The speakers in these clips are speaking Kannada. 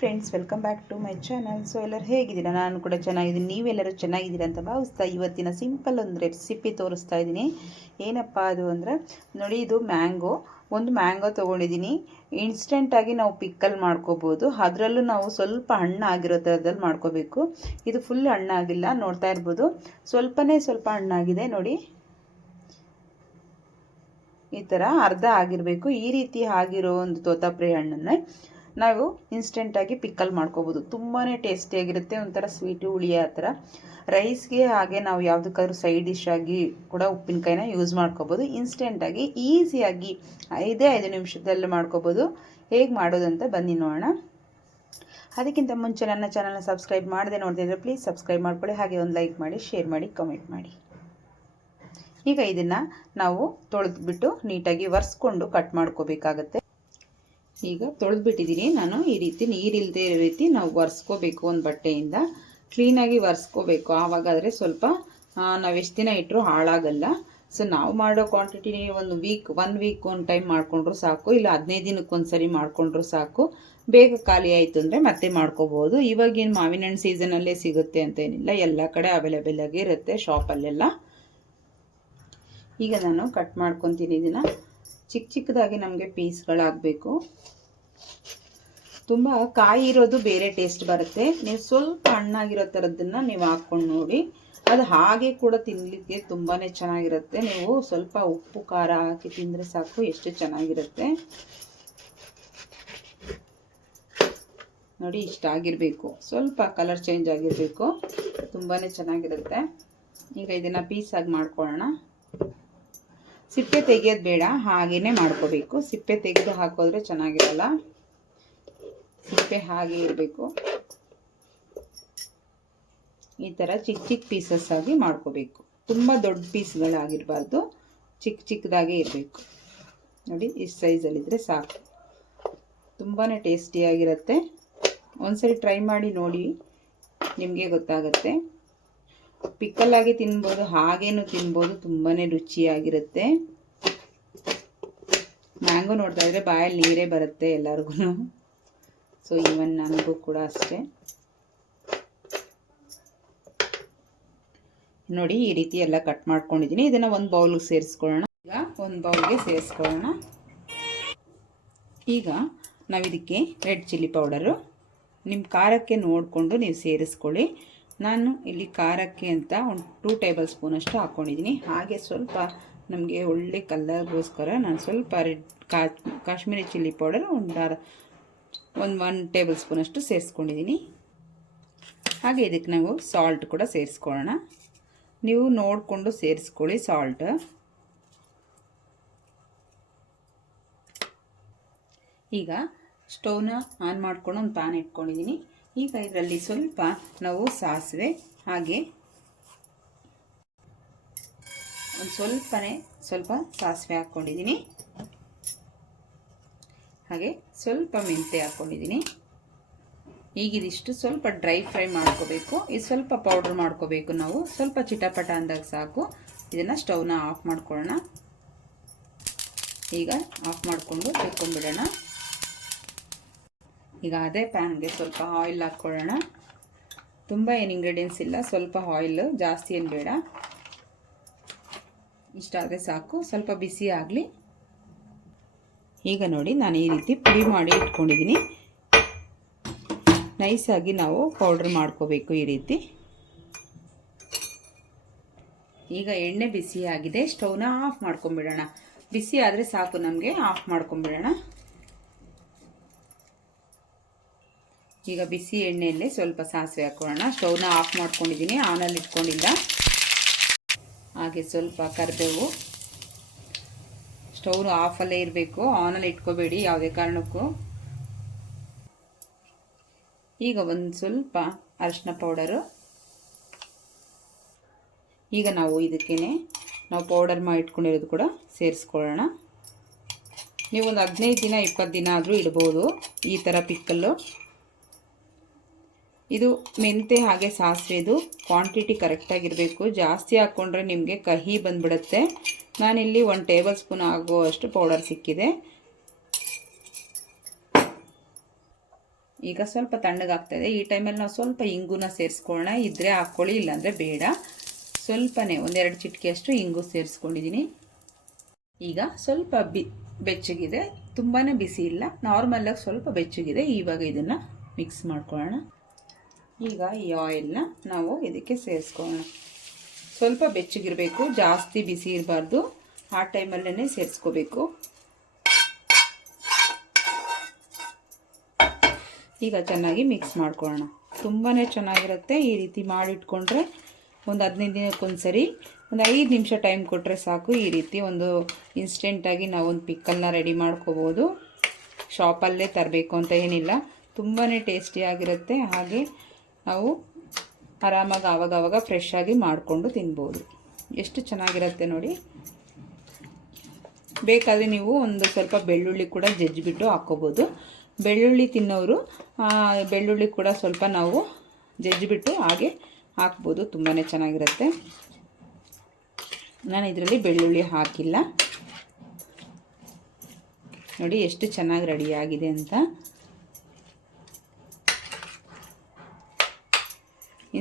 Friends welcome back to my channel so ಎಲ್ಲರೂ ಹೇಗಿದ್ದೀರಾ? ನಾನು ಕೂಡ ಚೆನ್ನಾಗಿದ್ದೀನಿ. ನೀವೆಲ್ಲರೂ ಚೆನ್ನಾಗಿದ್ದೀರಾ ಅಂತ ಭಾವಿಸ್ತಾ ಇವತ್ತಿನ ಸಿಂಪಲ್ ಒಂದು ರೆಸಿಪಿ ತೋರಿಸ್ತಾ ಇದ್ದೀನಿ. ಏನಪ್ಪ ಅದು ಅಂದರೆ, ನೋಡಿ ಇದು ಮ್ಯಾಂಗೋ ಒಂದು ಮ್ಯಾಂಗೋ ತೊಗೊಂಡಿದ್ದೀನಿ. ಇನ್ಸ್ಟೆಂಟಾಗಿ ನಾವು ಪಿಕ್ಕಲ್ ಮಾಡ್ಕೋಬೋದು. ಅದರಲ್ಲೂ ನಾವು ಸ್ವಲ್ಪ ಹಣ್ಣಾಗಿರೋ ಥರದಲ್ಲಿ ಮಾಡ್ಕೋಬೇಕು. ಇದು ಫುಲ್ ಹಣ್ಣಾಗಿಲ್ಲ ನೋಡ್ತಾ ಇರ್ಬೋದು. ಸ್ವಲ್ಪನೇ ಸ್ವಲ್ಪ ಹಣ್ಣಾಗಿದೆ ನೋಡಿ. ಈ ಥರ ಅರ್ಧ ಆಗಿರಬೇಕು. ಈ ರೀತಿ ಆಗಿರೋ ಒಂದು ತೋತಾಪ್ರಿ ಹಣ್ಣನ್ನು ನಾವು ಇನ್ಸ್ಟೆಂಟಾಗಿ ಪಿಕ್ಕಲ್ ಮಾಡ್ಕೋಬೋದು. ತುಂಬಾ ಟೇಸ್ಟಿಯಾಗಿರುತ್ತೆ ಒಂಥರ ಸ್ವೀಟು ಹುಳಿ ಆ ಥರ. ರೈಸ್ಗೆ ಹಾಗೆ ನಾವು ಯಾವುದಕ್ಕಾದ್ರೂ ಸೈಡ್ ಡಿಶ್ ಆಗಿ ಕೂಡ ಉಪ್ಪಿನಕಾಯಿನ ಯೂಸ್ ಮಾಡ್ಕೋಬೋದು. ಇನ್ಸ್ಟೆಂಟಾಗಿ ಈಸಿಯಾಗಿ ಐದೇ ಐದು ನಿಮಿಷದಲ್ಲಿ ಮಾಡ್ಕೋಬೋದು. ಹೇಗೆ ಅಂತ ಬನ್ನಿ ನೋಡೋಣ. ಅದಕ್ಕಿಂತ ಮುಂಚೆ ನನ್ನ ಚಾನಲ್ನ ಸಬ್ಸ್ಕ್ರೈಬ್ ಮಾಡದೆ ನೋಡ್ತಿದ್ರೆ ಪ್ಲೀಸ್ ಸಬ್ಸ್ಕ್ರೈಬ್ ಮಾಡ್ಕೊಳ್ಳಿ. ಹಾಗೆ ಒಂದು ಲೈಕ್ ಮಾಡಿ ಶೇರ್ ಮಾಡಿ ಕಮೆಂಟ್ ಮಾಡಿ. ಈಗ ಇದನ್ನು ನಾವು ತೊಳೆದ್ಬಿಟ್ಟು ನೀಟಾಗಿ ಒರೆಸ್ಕೊಂಡು ಕಟ್ ಮಾಡ್ಕೋಬೇಕಾಗತ್ತೆ. ಈಗ ತೊಳೆದ್ಬಿಟ್ಟಿದ್ದೀನಿ ನಾನು ಈ ರೀತಿ ನೀರಿಲ್ಲದೆ ಇರೋ ರೀತಿ ನಾವು ಒರೆಸ್ಕೋಬೇಕು ಒಂದು ಬಟ್ಟೆಯಿಂದ. ಕ್ಲೀನಾಗಿ ಒರೆಸ್ಕೋಬೇಕು. ಆವಾಗಾದರೆ ಸ್ವಲ್ಪ ನಾವು ಎಷ್ಟು ದಿನ ಇಟ್ಟರೂ ಹಾಳಾಗಲ್ಲ. ಸೊ ನಾವು ಮಾಡೋ ಕ್ವಾಂಟಿಟಿ ಒಂದು ವೀಕ್ ಒನ್ ವೀಕ್ ಒಂದು ಟೈಮ್ ಮಾಡಿಕೊಂಡ್ರು ಸಾಕು. ಇಲ್ಲ ಹದಿನೈದು ದಿನಕ್ಕೆ ಒಂದು ಸರಿ ಮಾಡಿಕೊಂಡ್ರು ಸಾಕು. ಬೇಗ ಖಾಲಿ ಆಯಿತು ಅಂದರೆ ಮತ್ತೆ ಮಾಡ್ಕೋಬೋದು. ಇವಾಗೇನು ಮಾವಿನ ಹಣ್ಣು ಸೀಸನಲ್ಲೇ ಸಿಗುತ್ತೆ ಅಂತ ಏನಿಲ್ಲ. ಎಲ್ಲ ಕಡೆ ಅವೈಲೇಬಲ್ ಆಗಿ ಇರುತ್ತೆ ಶಾಪಲ್ಲೆಲ್ಲ ಈಗ ನಾನು ಕಟ್ ಮಾಡ್ಕೊತೀನಿ ಇದನ್ನು. ಚಿಕ್ಕ ಚಿಕ್ಕದಾಗಿ ನಮಗೆ ಪೀಸ್ಗಳಾಗಬೇಕು. ತುಂಬ ಕಾಯಿ ಇರೋದು ಬೇರೆ ಟೇಸ್ಟ್ ಬರುತ್ತೆ. ನೀವು ಸ್ವಲ್ಪ ಹಣ್ಣಾಗಿರೋ ಥರದ್ದನ್ನು ನೀವು ಹಾಕ್ಕೊಂಡು ನೋಡಿ. ಅದು ಹಾಗೆ ಕೂಡ ತಿನ್ನಲಿಕ್ಕೆ ತುಂಬಾ ಚೆನ್ನಾಗಿರುತ್ತೆ. ನೀವು ಸ್ವಲ್ಪ ಉಪ್ಪು, ಖಾರ ಹಾಕಿ ತಿಂದರೆ ಸಾಕು, ಎಷ್ಟು ಚೆನ್ನಾಗಿರುತ್ತೆ. ನೋಡಿ, ಇಷ್ಟ ಆಗಿರಬೇಕು. ಸ್ವಲ್ಪ ಕಲರ್ ಚೇಂಜ್ ಆಗಿರಬೇಕು. ತುಂಬಾ ಚೆನ್ನಾಗಿರುತ್ತೆ. ಈಗ ಇದನ್ನು ಪೀಸಾಗಿ ಮಾಡ್ಕೊಳ್ಳೋಣ. ಸಿಪ್ಪೆ ತೆಗೆಯೋದು ಬೇಡ ಹಾಗೇ ಮಾಡ್ಕೋಬೇಕು. ಸಿಪ್ಪೆ ತೆಗೆದು ಹಾಕೋದ್ರೆ ಚೆನ್ನಾಗಿರಲ್ಲ. ಸಿಪ್ಪೆ ಹಾಗೆ ಇರಬೇಕು. ಈ ಥರ ಚಿಕ್ಕ ಚಿಕ್ಕ ಪೀಸಸ್ ಆಗಿ ಮಾಡ್ಕೋಬೇಕು. ತುಂಬ ದೊಡ್ಡ ಪೀಸ್ಗಳಾಗಿರಬಾರ್ದು. ಚಿಕ್ಕ ಚಿಕ್ಕದಾಗೇ ಇರಬೇಕು. ನೋಡಿ, ಇಷ್ಟು ಸೈಜಲ್ಲಿದ್ದರೆ ಸಾಕು. ತುಂಬಾ ಟೇಸ್ಟಿಯಾಗಿರುತ್ತೆ ಒಂದ್ಸರಿ ಟ್ರೈ ಮಾಡಿ ನೋಡಿ, ನಿಮಗೆ ಗೊತ್ತಾಗುತ್ತೆ. ಪಿಕ್ಕಲ್ಲಾಗಿ ತಿನ್ಬೋದು, ಹಾಗೇನು ತಿನ್ಬೋದು ತುಂಬಾ ರುಚಿಯಾಗಿರುತ್ತೆ. ಮ್ಯಾಂಗೋ ನೋಡ್ತಾ ಇದ್ರೆ ಬಾಯಲ್ಲಿ ನೀರೇ ಬರುತ್ತೆ ಎಲ್ಲರಿಗೂ ಸೊ ಈವನ್ ನನಗೂ ಕೂಡ ಅಷ್ಟೇ. ನೋಡಿ, ಈ ರೀತಿ ಎಲ್ಲ ಕಟ್ ಮಾಡ್ಕೊಂಡಿದ್ದೀನಿ. ಇದನ್ನು ಒಂದು ಬೌಲ್ಗೆ ಸೇರಿಸ್ಕೊಳ್ಳೋಣ. ಈಗ ಒಂದು ಬೌಲ್ಗೆ ಸೇರಿಸ್ಕೊಳ್ಳೋಣ. ಈಗ ನಾವಿದಕ್ಕೆ ರೆಡ್ ಚಿಲ್ಲಿ ಪೌಡರು. ನಿಮ್ಮ ಖಾರಕ್ಕೆ ನೋಡಿಕೊಂಡು ನೀವು ಸೇರಿಸ್ಕೊಳ್ಳಿ. ನಾನು ಇಲ್ಲಿ ಖಾರಕ್ಕೆ ಅಂತ ಒಂದು ಟೂ ಟೇಬಲ್ ಸ್ಪೂನಷ್ಟು ಹಾಕ್ಕೊಂಡಿದ್ದೀನಿ ಹಾಗೆ ಸ್ವಲ್ಪ ನಮಗೆ ಒಳ್ಳೆ ಕಲ್ಲರ್ಗೋಸ್ಕರ ನಾನು ಸ್ವಲ್ಪ ರೆಡ್ ಕಾಶ್ಮೀರಿ ಚಿಲ್ಲಿ ಪೌಡರ್ ಒಂದು ಒಂದು ಒನ್ ಟೇಬಲ್ ಸ್ಪೂನಷ್ಟು ಸೇರಿಸ್ಕೊಂಡಿದ್ದೀನಿ. ಹಾಗೆ ಇದಕ್ಕೆ ನಾವು ಸಾಲ್ಟ್ ಕೂಡ ಸೇರಿಸ್ಕೊಳ್ಳೋಣ. ನೀವು ನೋಡಿಕೊಂಡು ಸೇರಿಸ್ಕೊಳ್ಳಿ ಸಾಲ್ಟ್ ಈಗ ಸ್ಟೌವ್ನ ಆನ್ ಮಾಡ್ಕೊಂಡು ಒಂದು ಪ್ಯಾನ್ ಇಟ್ಕೊಂಡಿದ್ದೀನಿ. ಈಗ ಇದರಲ್ಲಿ ಸ್ವಲ್ಪ ನಾವು ಸಾಸಿವೆ, ಹಾಗೆ ಒಂದು ಸ್ವಲ್ಪನೇ ಸ್ವಲ್ಪ ಸಾಸಿವೆ ಹಾಕ್ಕೊಂಡಿದ್ದೀನಿ ಹಾಗೆ ಸ್ವಲ್ಪ ಮೆಂತೆ ಹಾಕ್ಕೊಂಡಿದ್ದೀನಿ ಈಗ ಇದಿಷ್ಟು ಸ್ವಲ್ಪ ಡ್ರೈ ಫ್ರೈ ಮಾಡ್ಕೋಬೇಕು. ಇದು ಸ್ವಲ್ಪ ಪೌಡ್ರ್ ಮಾಡ್ಕೋಬೇಕು ನಾವು. ಸ್ವಲ್ಪ ಚಿಟಪಟ ಅಂದಾಗ ಸಾಕು. ಇದನ್ನು ಸ್ಟವ್ನ ಆಫ್ ಮಾಡ್ಕೊಳ್ಳೋಣ. ಈಗ ಆಫ್ ಮಾಡಿಕೊಂಡು ತೆಕ್ಕೊಂಡ್ಬಿಡೋಣ ಈಗ ಅದೇ ಪ್ಯಾನ್ಗೆ ಸ್ವಲ್ಪ ಆಯಿಲ್ ಹಾಕ್ಕೊಳ್ಳೋಣ. ತುಂಬ ಏನು ಇಂಗ್ರೀಡಿಯೆಂಟ್ಸ್ ಇಲ್ಲ, ಸ್ವಲ್ಪ ಆಯಿಲ್ ಜಾಸ್ತಿ ಏನು ಬೇಡ. ಇಷ್ಟಾದರೆ ಸಾಕು, ಸ್ವಲ್ಪ ಬಿಸಿ ಆಗಲಿ. ಈಗ ನೋಡಿ, ನಾನು ಈ ರೀತಿ ಪುಡಿ ಮಾಡಿ ಇಟ್ಕೊಂಡಿದ್ದೀನಿ ನೈಸಾಗಿ ನಾವು ಪೌಡ್ರ್ ಮಾಡ್ಕೋಬೇಕು ಈ ರೀತಿ. ಈಗ ಎಣ್ಣೆ ಬಿಸಿಯಾಗಿದೆ ಸ್ಟವ್ನ ಆಫ್ ಮಾಡ್ಕೊಂಬಿಡೋಣ ಬಿಸಿ ಆದರೆ ಸಾಕು ನಮಗೆ ಆಫ್ ಮಾಡ್ಕೊಂಬಿಡೋಣ ಈಗ ಬಿಸಿ ಎಣ್ಣೆಯಲ್ಲೇ ಸ್ವಲ್ಪ ಸಾಸಿವೆ ಹಾಕೋಣ. ಸ್ಟವ್ನ ಆಫ್ ಮಾಡ್ಕೊಂಡಿದ್ದೀನಿ ಆನಲ್ಲಿ ಇಟ್ಕೊಂಡಿಲ್ಲ ಹಾಗೆ ಸ್ವಲ್ಪ ಕರಿಬೇವು. ಸ್ಟವ್ನು ಆಫಲ್ಲೇ ಇರಬೇಕು ಆನಲ್ಲಿ ಇಟ್ಕೋಬೇಡಿ ಯಾವುದೇ ಕಾರಣಕ್ಕೂ. ಈಗ ಒಂದು ಸ್ವಲ್ಪ ಅರಿಶಿನ ಪೌಡರು. ಈಗ ನಾವು ಇದಕ್ಕೇ ನಾವು ಪೌಡರ್ ಮಾಡಿ ಇಟ್ಕೊಂಡಿರೋದು ಕೂಡ ಸೇರಿಸ್ಕೊಳ್ಳೋಣ. ಒಂದು ಹದಿನೈದು ದಿನ, ಇಪ್ಪತ್ತು ದಿನ ಆದರೂ ಇಡ್ಬೋದು. ಈ ಥರ ಪಿಕ್ಕಲ್ಲು. ಇದು ಮೆಂತೆ ಹಾಗೆ ಸಾಸಿವೆದು ಕ್ವಾಂಟಿಟಿ ಕರೆಕ್ಟಾಗಿರಬೇಕು ಜಾಸ್ತಿ ಹಾಕ್ಕೊಂಡ್ರೆ ನಿಮಗೆ ಕಹಿ ಬಂದ್ಬಿಡುತ್ತೆ. ನಾನಿಲ್ಲಿ ಒಂದು ಟೇಬಲ್ ಸ್ಪೂನ್ ಆಗುವಷ್ಟು ಪೌಡರ್ ಸಿಕ್ಕಿದೆ. ಈಗ ಸ್ವಲ್ಪ ತಣ್ಣಗಾಗ್ತಾಯಿದೆ ಈ ಟೈಮಲ್ಲಿ ನಾವು ಸ್ವಲ್ಪ ಇಂಗುನ ಸೇರಿಸ್ಕೊಳ್ಳೋಣ ಇದ್ದರೆ ಹಾಕ್ಕೊಳ್ಳಿ ಇಲ್ಲಾಂದರೆ ಬೇಡ. ಸ್ವಲ್ಪನೇ ಒಂದೆರಡು ಚಿಟಿಕೆಯಷ್ಟು ಇಂಗು ಸೇರಿಸ್ಕೊಂಡಿದ್ದೀನಿ ಈಗ ಸ್ವಲ್ಪ ಬಿ, ಬೆಚ್ಚಗಿದೆ. ತುಂಬಾ ಬಿಸಿ ಇಲ್ಲ. ನಾರ್ಮಲ್ಲಾಗಿ ಸ್ವಲ್ಪ ಬೆಚ್ಚಗಿದೆ. ಇವಾಗ ಇದನ್ನು ಮಿಕ್ಸ್ ಮಾಡ್ಕೊಳ್ಳೋಣ. ಈಗ ಈ ಆಯಿಲ್ನ ನಾವು ಇದಕ್ಕೆ ಸೇರಿಸ್ಕೋಣ ಸ್ವಲ್ಪ ಬೆಚ್ಚಗಿರಬೇಕು, ಜಾಸ್ತಿ ಬಿಸಿ ಇರಬಾರ್ದು. ಆ ಟೈಮಲ್ಲೇ ಸೇರಿಸ್ಕೋಬೇಕು. ಈಗ ಚೆನ್ನಾಗಿ ಮಿಕ್ಸ್ ಮಾಡ್ಕೊಳ್ಳೋಣ. ತುಂಬಾ ಚೆನ್ನಾಗಿರುತ್ತೆ. ಈ ರೀತಿ ಮಾಡಿಟ್ಕೊಂಡ್ರೆ ಒಂದು ಹದಿನೈದು ದಿನಕ್ಕೊಂದು ಸರಿ ಒಂದು ಐದು ನಿಮಿಷ ಟೈಮ್ ಕೊಟ್ಟರೆ ಸಾಕು. ಈ ರೀತಿ ಒಂದು ಇನ್ಸ್ಟೆಂಟಾಗಿ ನಾವು ಒಂದು ಪಿಕ್ಕಲ್ನ ರೆಡಿ ಮಾಡ್ಕೋಬೋದು. ಶಾಪಲ್ಲೇ ತರಬೇಕು ಅಂತ ಏನಿಲ್ಲ. ತುಂಬಾ ಟೇಸ್ಟಿಯಾಗಿರುತ್ತೆ ಹಾಗೆ ನಾವು ಆರಾಮಾಗಿ ಆವಾಗ ಆವಾಗ ಫ್ರೆಶ್ ಆಗಿ ಮಾಡಿಕೊಂಡು ತಿನ್ಬೋದು. ಎಷ್ಟು ಚೆನ್ನಾಗಿರುತ್ತೆ ನೋಡಿ. ಬೇಕಾದರೆ ನೀವು ಒಂದು ಸ್ವಲ್ಪ ಬೆಳ್ಳುಳ್ಳಿ ಕೂಡ ಜಜ್ಜಿಬಿಟ್ಟು ಹಾಕ್ಕೋಬೋದು. ಬೆಳ್ಳುಳ್ಳಿ ತಿನ್ನೋರು ಬೆಳ್ಳುಳ್ಳಿ ಕೂಡ ಸ್ವಲ್ಪ ನಾವು ಜಜ್ಜಿಬಿಟ್ಟು ಹಾಗೆ ಹಾಕ್ಬೋದು. ತುಂಬಾ ಚೆನ್ನಾಗಿರುತ್ತೆ. ನಾನು ಇದರಲ್ಲಿ ಬೆಳ್ಳುಳ್ಳಿ ಹಾಕಿಲ್ಲ. ನೋಡಿ ಎಷ್ಟು ಚೆನ್ನಾಗಿ ರೆಡಿಯಾಗಿದೆ ಅಂತ.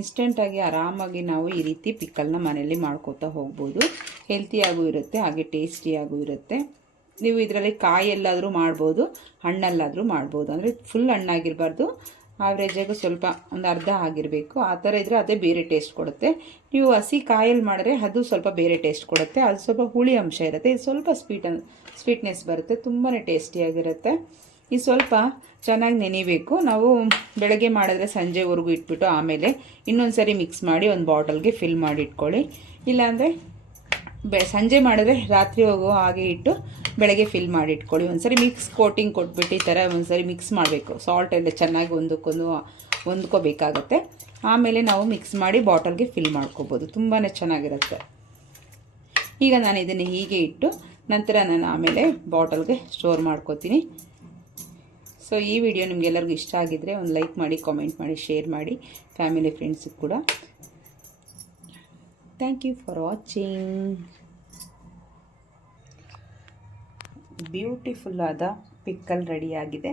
ಇನ್ಸ್ಟೆಂಟಾಗಿ ಆರಾಮಾಗಿ ನಾವು ಈ ರೀತಿ ಪಿಕ್ಕಲ್ನ ಮನೆಯಲ್ಲಿ ಮಾಡ್ಕೋತಾ ಹೋಗ್ಬೋದು. ಹೆಲ್ತಿಯಾಗೂ ಇರುತ್ತೆ, ಹಾಗೆ ಟೇಸ್ಟಿಯಾಗೂ ಇರುತ್ತೆ. ನೀವು ಇದರಲ್ಲಿ ಕಾಯಲ್ಲಾದರೂ ಮಾಡ್ಬೋದು, ಹಣ್ಣಲ್ಲಾದರೂ ಮಾಡ್ಬೋದು. ಅಂದರೆ ಫುಲ್ ಹಣ್ಣಾಗಿರಬಾರ್ದು ಆವ್ರೇಜಾಗಿ ಸ್ವಲ್ಪ ಒಂದು ಅರ್ಧ ಆಗಿರಬೇಕು. ಆ ಥರ ಇದ್ದರೆ ಅದೇ ಬೇರೆ ಟೇಸ್ಟ್ ಕೊಡುತ್ತೆ. ನೀವು ಹಸಿ ಕಾಯಲ್ಲಿ ಮಾಡಿದ್ರೆ ಅದು ಸ್ವಲ್ಪ ಬೇರೆ ಟೇಸ್ಟ್ ಕೊಡುತ್ತೆ. ಅದು ಸ್ವಲ್ಪ ಹುಳಿ ಅಂಶ ಇರುತ್ತೆ. ಇದು ಸ್ವಲ್ಪ ಸ್ವೀಟ್ ಸ್ವೀಟ್ನೆಸ್ ಬರುತ್ತೆ. ತುಂಬಾ ಟೇಸ್ಟಿಯಾಗಿರುತ್ತೆ ಈ ಸ್ವಲ್ಪ ಚೆನ್ನಾಗಿ ನೆನಿಬೇಕು. ನಾವು ಬೆಳಗ್ಗೆ ಮಾಡಿದ್ರೆ ಸಂಜೆವರೆಗೂ ಇಟ್ಬಿಟ್ಟು ಆಮೇಲೆ ಇನ್ನೊಂದು ಸರಿ ಮಿಕ್ಸ್ ಮಾಡಿ ಒಂದು ಬಾಟಲ್ಗೆ ಫಿಲ್ ಮಾಡಿ ಇಟ್ಕೊಳ್ಳಿ. ಇಲ್ಲಾಂದರೆ ಬೆ, ಸಂಜೆ ಮಾಡಿದ್ರೆ ರಾತ್ರಿ ಹೋಗೋ ಹಾಗೆ ಇಟ್ಟು ಬೆಳಗ್ಗೆ ಫಿಲ್ ಮಾಡಿ ಇಟ್ಕೊಳ್ಳಿ. ಒಂದ್ಸರಿ ಮಿಕ್ಸ್ ಕೋಟಿಂಗ್ ಕೊಟ್ಬಿಟ್ಟು ಈ ಥರ ಒಂದ್ಸರಿ ಮಿಕ್ಸ್ ಮಾಡಬೇಕು. ಸಾಲ್ಟ್ ಎಲ್ಲ ಚೆನ್ನಾಗಿ ಒಂದಕ್ಕೊಂದು, ಹೊಂದ್ಕೋಬೇಕಾಗತ್ತೆ. ಆಮೇಲೆ ನಾವು ಮಿಕ್ಸ್ ಮಾಡಿ ಬಾಟಲ್ಗೆ ಫಿಲ್ ಮಾಡ್ಕೋಬೋದು. ತುಂಬಾ ಚೆನ್ನಾಗಿರುತ್ತೆ. ಈಗ ನಾನು ಇದನ್ನು ಹೀಗೆ ಇಟ್ಟು ನಂತರ ನಾನು ಆಮೇಲೆ ಬಾಟಲ್ಗೆ ಸ್ಟೋರ್ ಮಾಡ್ಕೋತೀನಿ. ಸೊ ಈ ವಿಡಿಯೋ ನಿಮಗೆಲ್ಲರಿಗೂ ಇಷ್ಟ ಆಗಿದ್ದರೆ ಒಂದು ಲೈಕ್ ಮಾಡಿ ಕಾಮೆಂಟ್ ಮಾಡಿ ಶೇರ್ ಮಾಡಿ ಫ್ಯಾಮಿಲಿ ಫ್ರೆಂಡ್ಸಿಗೆ ಕೂಡ. ಥ್ಯಾಂಕ್ ಯು ಫಾರ್ ವಾಚಿಂಗ್ ಬ್ಯೂಟಿಫುಲ್ಲಾದ ಪಿಕ್ಕಲ್ ರೆಡಿಯಾಗಿದೆ